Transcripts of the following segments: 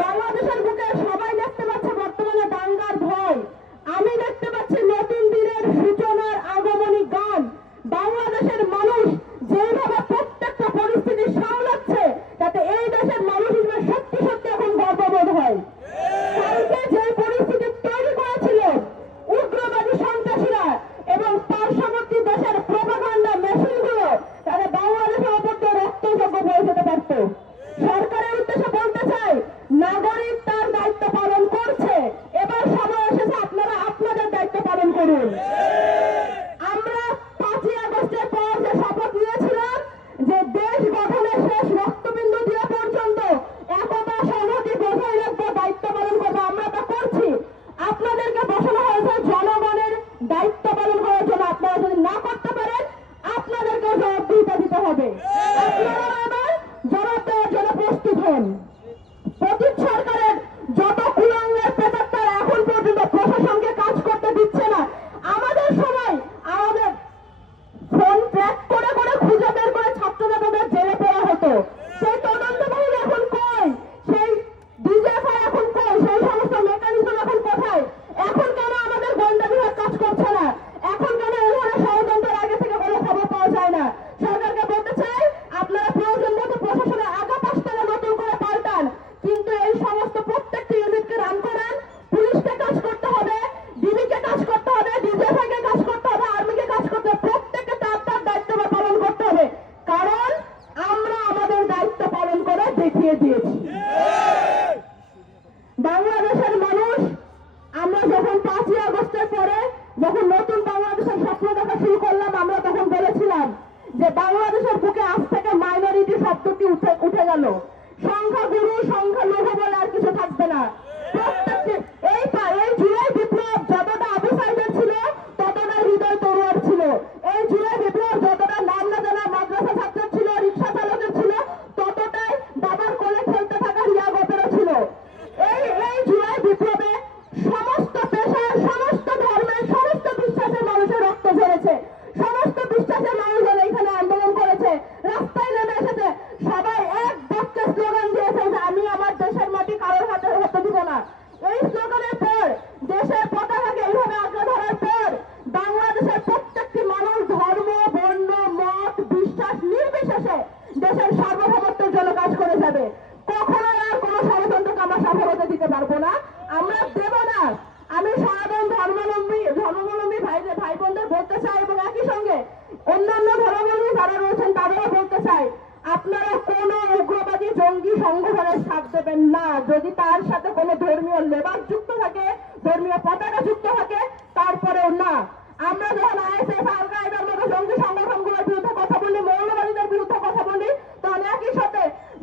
বাংলাদেশের বুকে সবাই দেখতে পাচ্ছে বর্তমানে দাঙ্গার ভয়। আমি দেখতে পাচ্ছি নতুন দিনের সূচনার আগমনী গান। বাংলাদেশের মানুষ যেভাবে প্রত্যেকটা পরিস্থিতি সামলাচ্ছে, তাতে এই দেশের মানুষ হিসেবে সত্যি সত্যি এখন গর্ববোধ হয়। কালকে যে পরিস্থিতি তৈরি করেছিল উগ্রবাদী সন্ত্রাসীরা এবং পার্শ্ববর্তী দেশের প্রোপাগান্ডা মেশিনগুলো, তাদের বাংলাদেশের ওপর দিয়ে রক্তযজ্ঞ বয়ে যেতে পারত। সরকারের উদ্দেশ্যে বলতে চাই, নাগরিক তার দায়িত্ব পালন করছে, এবার সময় এসেছে আপনারা আপনাদের দায়িত্ব পালন করুন। আমরা 5ই আগস্টের পর যে শপথ নিয়েছিলাম যে দেশ গঠনের শেষ রক্তবিন্দু দিয়ে পর্যন্ত একতা সংহতি বজায় রাখবো, দায়িত্ব পালন করবো, আমরা তা করছি। আপনাদেরকে বসানো হয়েছে জনগণের দায়িত্ব পালন করার জন্য। আপনারা যদি না করতে পারেন আপনাদেরকে জবাবদিহিতা দিতে হবে। আপনারা এবার জবাব দেওয়ার জন্য প্রস্তুত হন। পতিত সরকারের যত কুলাঙ্গের প্রেতাত্মারা এখন পর্যন্ত প্রশাসনকে কাজ করতে দিচ্ছে না। আমাদের সময় আমাদের ফোন ট্র্যাক করে করে খুঁজে বের করে ছাত্রদের জেলে পড়া হতো। সেই তদন্ত বাহিনী এখন কই? সেই ডিজিএফআই এখন কই? সেই সমস্ত মেকানিজম এখন কোথায়? এখন কেন আমাদের গোয়েন্দা বিভাগ কাজ করছে না? এখন কেন এই ধরনের ষড়যন্ত্রের আগে থেকে কোনো খবর পাওয়া যায় না? সরকারকে বলতে চাই, আপনারা প্রয়োজন মতো প্রশাসনের আগা পাশতলা নতুন করে পাল্টান, কিন্তু এই সমস্ত প্রত্যেকটি ইউনিটকে রান করান। পুলিশকে কাজ করতে হবে, ডিবিকে কাজ করতে হবে, ডিজিএফআইকে কাজ করতে হবে, আর্মিকে কাজ করতে হবে। প্রত্যেককে তার তার দায়িত্ব পালন করতে হবে, কারণ আমরা আমাদের দায়িত্ব পালন করে দেখিয়ে দিয়েছি। বাংলাদেশের মানুষ, আমরা যখন 5ই আগস্টের পরে যখন নতুন বাংলাদেশের স্বপ্ন দেখা শুরু করলাম, আমরা তখন বলেছিলাম যে বাংলাদেশের বুকে আজ থেকে মাইনরিটি শব্দটি উঠে গেল। সংখ্যাগুরু সংখ্যালঘু বলে আর কিছু থাকবে না। প্রত্যেকটি এই জুলাই বিপ্লব যতটা আবু সাইদের ছিল, ততটা হৃদয় তরুয়ার ছিল। এই জুলাই বিপ্লব যতটা নাম না জানা মাদ্রাসা ছাত্রের ছিল, রিক্সা চালকের ছিল, ততটাই বাবার কোলে খেলতে থাকা রিয়া গোপেরও ছিল। এই জুলাই বিপ্লবে সমস্ত পেশার, সমস্ত ধর্মের, সমস্ত বিশ্বাসের মানুষের রক্ত ঝরেছে। সমস্ত বিশ্বাসের মানুষজন এখানে আন্দোলন করেছে, রাস্তায় নেমে এসেছে। সবাই এক বাক্যে স্লোগান দিয়েছে যে আমি আমার দেশের মাটি কারোর হাতে হতে দিব না। এই স্লোগানের পর, দেশের পতাকাকে এইভাবে আঁকড়ে ধরার পর, বাংলাদেশের প্রত্যেকটি মানুষ ধর্ম, বর্ণ, মত, বিশ্বাস নির্বিশেষে দেশের সার্বভৌমত্বের জন্য কাজ করে যাবে। কখনো আর কোনো ষড়যন্ত্রকে আমরা সফল হতে দিতে পারবো না, আমরা দেব না। আমি সাধারণ ধর্মাবলম্বী ভাই বোনদের বলতে চাই, এবং একই সঙ্গে অন্যান্য ধর্মাবলম্বী যারা রয়েছেন তাদেরও বলতে চাই, আপনারা কোন উগ্রবাদী জঙ্গি সংগঠনের সাথ দেবেন না। যদি তার সাথে কোনো ধর্মীয় লেবাস যুক্ত থাকে, ধর্মীয় পতাকা যুক্ত থাকে, তারপরেও না। আমরা যখন আইএসএফ, আল কায়েদার মতো জঙ্গি সংগঠনগুলোর বিরুদ্ধে কথা বলি, মৌলবাদীদের বিরুদ্ধে কথা বলি, তখন একই সাথে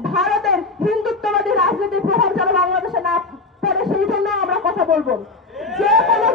ভারতের হিন্দুত্ববাদী রাজনীতির প্রভাব যেন বাংলাদেশে না পড়ে, সেই জন্য আমরা কথা বলবো। যে কোনো